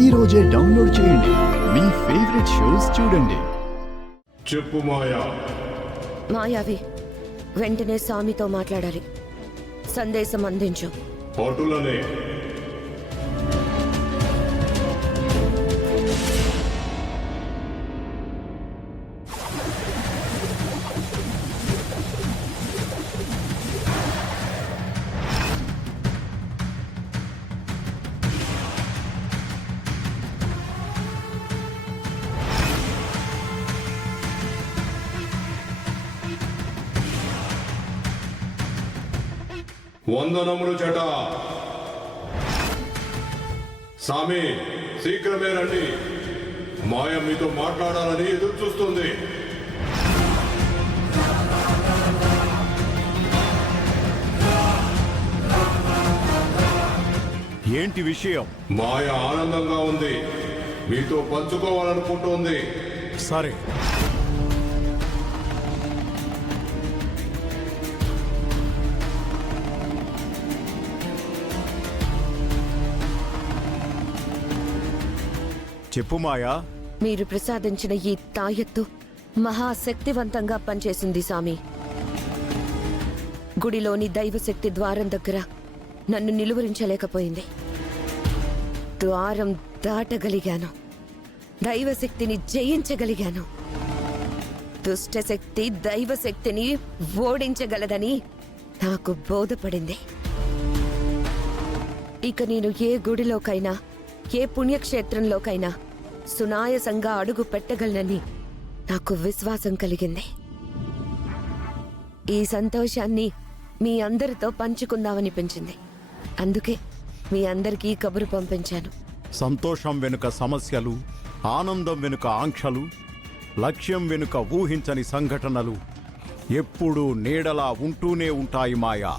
ఈ రోజే డౌన్లోడ్ చేయండి. మీ ఫేవరెట్ షోస్ చూడండి. చెప్పు మాయా. మాయావి, వెంటనే స్వామితో మాట్లాడాలి. సందేశం అందించు. పటులనే. వందనములు చట. సామి, శీఘ్రమే రండి. మాయ మీతో మాట్లాడాలని ఎదురు చూస్తుంది. ఏంటి విషయం? మాయ ఆనందంగా ఉంది, మీతో పంచుకోవాలనుకుంటోంది. సరే, చెప్పు మాయా. మీరు ప్రసాదించిన ఈ తాయెత్తు మహాశక్తివంతంగా పనిచేసింది స్వామి. గుడిలోని దైవశక్తి ద్వారం దగ్గర నన్ను నిలువరించలేకపోయింది. ద్వారం దాటగలిగాను. దైవశక్తిని జయించగలిగాను. దుష్టశక్తి దైవశక్తిని ఓడించగలదని నాకు బోధపడింది. ఇక నేను ఏ గుడిలోకైనా, ఏ పుణ్యక్షేత్రంలోకైనా సునాయసంగా అడుగు పెట్టగలనని నాకు విశ్వాసం కలిగింది. ఈ సంతోషాన్ని మీ అందరితో పంచుకుందామనిపించింది. అందుకే మీ అందరికీ కబురు పంపించాను. సంతోషం వెనుక సమస్యలు, ఆనందం వెనుక ఆంక్షలు, లక్ష్యం వెనుక ఊహించని సంఘటనలు ఎప్పుడూ నీడలా ఉంటూనే ఉంటాయి మాయా.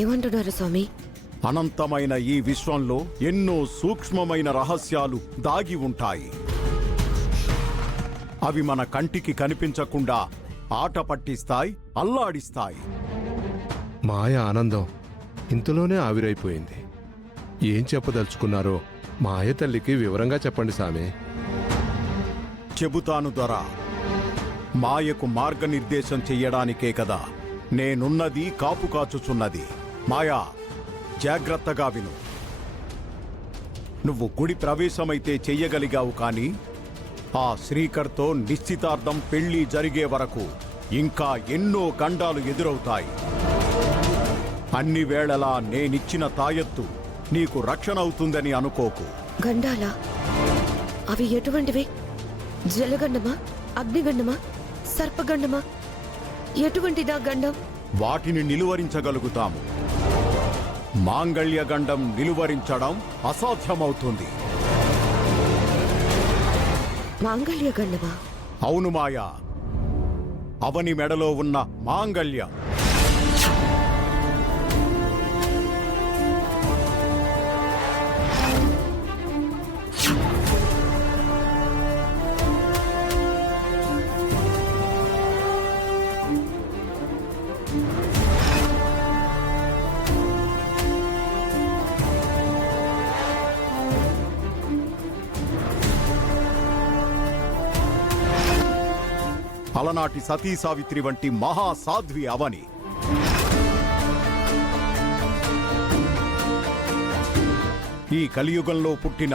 ఏమంటున్నారు స్వామి? అనంతమైన ఈ విశ్వంలో ఎన్నో సూక్ష్మమైన రహస్యాలు దాగి ఉంటాయి. అవి మన కంటికి కనిపించకుండా ఆట పట్టిస్తాయి, అల్లాడిస్తాయి. మాయ ఆనందం ఇంతలోనే ఆవిరైపోయింది. ఏం చెప్పదలుచుకున్నారో మాయ తల్లికి వివరంగా చెప్పండి సామి. చెబుతాను దొరా. మాయకు మార్గనిర్దేశం చెయ్యడానికే కదా నేనున్నది, కాపు కాచుచున్నది. మాయా, జాగ్రత్తగా విను. నువ్వు గుడి ప్రవేశమైతే చెయ్యగలిగావు, కానీ ఆ శ్రీకర్తో నిశ్చితార్థం పెళ్లి జరిగే వరకు ఇంకా ఎన్నో గండాలు ఎదురవుతాయి. అన్ని వేళలా నేనిచ్చిన తాయెత్తు నీకు రక్షణ అవుతుందని అనుకోకు. గండాలా? అవి ఎటువంటివి? జలగండమా, అగ్నిగండమా, సర్పగండమా? ఎటువంటిదా గండం? వాటిని నిలువరించగలుగుతాము. మాంగళ్య గండం నిలువరించడం అసాధ్యమవుతుంది. మాంగళ్య గండమా? అవును మాయా, అవని మెడలో ఉన్న మాంగళ్యం. అలనాటి సతీ సావిత్రి వంటి మహాసాధ్వి అవని. ఈ కలియుగంలో పుట్టిన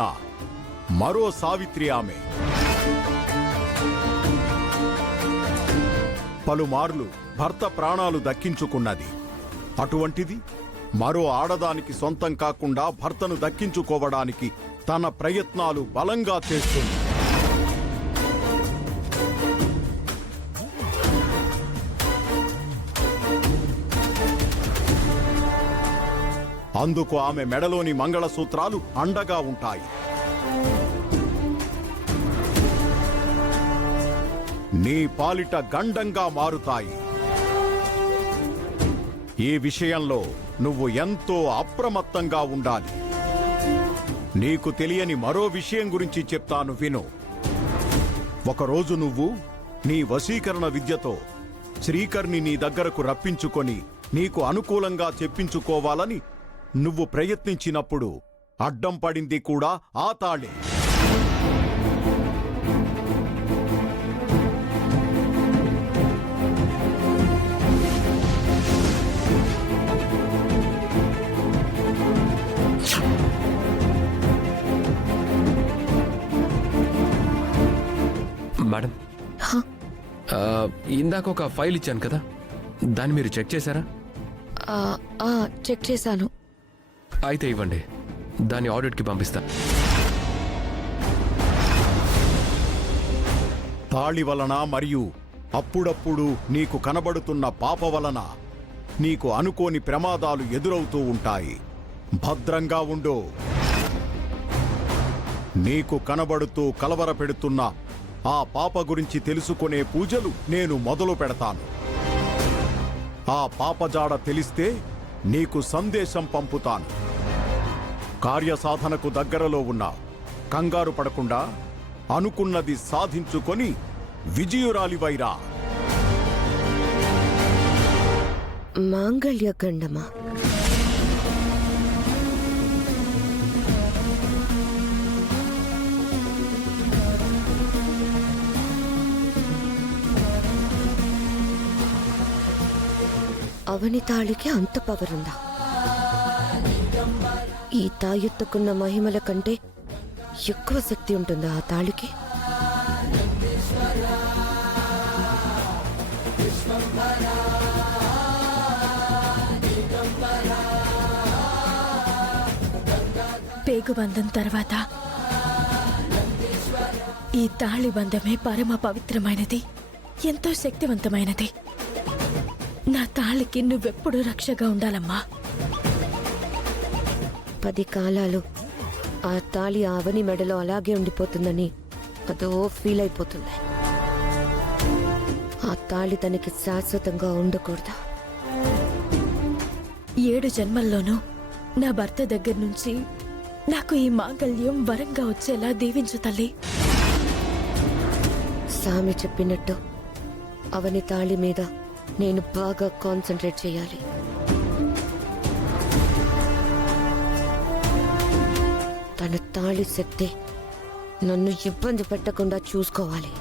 మరో సావిత్రి ఆమె. పలుమార్లు భర్త ప్రాణాలు దక్కించుకున్నది. అటువంటిది మరో ఆడదానికి సొంతం కాకుండా భర్తను దక్కించుకోవడానికి తన ప్రయత్నాలు బలంగా చేస్తుంది. అందుకు ఆమె మెడలోని మంగళసూత్రాలు అండగా ఉంటాయి. నీ పాలిట గండంగా మారుతాయి. ఈ విషయంలో నువ్వు ఎంతో అప్రమత్తంగా ఉండాలి. నీకు తెలియని మరో విషయం గురించి చెప్తాను, విను. ఒకరోజు నువ్వు నీ వశీకరణ విద్యతో శ్రీకర్ని నీ దగ్గరకు రప్పించుకొని నీకు అనుకూలంగా చెప్పించుకోవాలని నువ్వు ప్రయత్నించినప్పుడు అడ్డం పడింది కూడా ఆ తాళే. మేడం, ఇందాక ఒక ఫైల్ ఇచ్చాను కదా, దాన్ని మీరు చెక్ చేశారా? చెక్ చేశాను. అయితే ఇవ్వండి, దాన్ని ఆడిట్కి పంపిస్తా. తాళి వలన మరియు అప్పుడప్పుడు నీకు కనబడుతున్న పాప వలన నీకు అనుకోని ప్రమాదాలు ఎదురవుతూ ఉంటాయి. భద్రంగా ఉండు. నీకు కనబడుతూ కలవరపెడుతున్న ఆ పాప గురించి తెలుసుకునే పూజలు నేను మొదలు పెడతాను. ఆ పాపజాడ తెలిస్తే నీకు సందేశం పంపుతాను. కార్యసాధనకు దగ్గరలో ఉన్న కంగారు పడకుండా అనుకున్నది సాధించుకొని విజయురాలివైరా. మాంగళ్య గండమా? అవని తాళికి అంత పవరుందా? ఈ తాయెత్తుకున్న మహిమల కంటే ఎక్కువ శక్తి ఉంటుందా ఆ తాళికి? పేగుబంధం తర్వాత ఈ తాళి బంధమే పరమ పవిత్రమైనది, ఎంతో శక్తివంతమైనది. నా తాళికి నువ్వెప్పుడు రక్షగా ఉండాలమ్మా. 10 కాలాలు ఆ తాళి అవని మెడలో అలాగే ఉండిపోతుందని అదో ఫీల్ అయిపోతుంది. ఆ తాళి తనకి శాశ్వతంగా ఉండకూడదా? 7 జన్మల్లోనూ నా భర్త దగ్గర నుంచి నాకు ఈ మాంగళ్యం వరంగా వచ్చేలా దీవించు తల్లి. సామి చెప్పినట్టు అవని తాళి మీద నేను బాగా కాన్సన్ట్రేట్ చేయాలి. తన తాళి శక్తి నన్ను ఇబ్బంది పెట్టకుండా చూసుకోవాలి.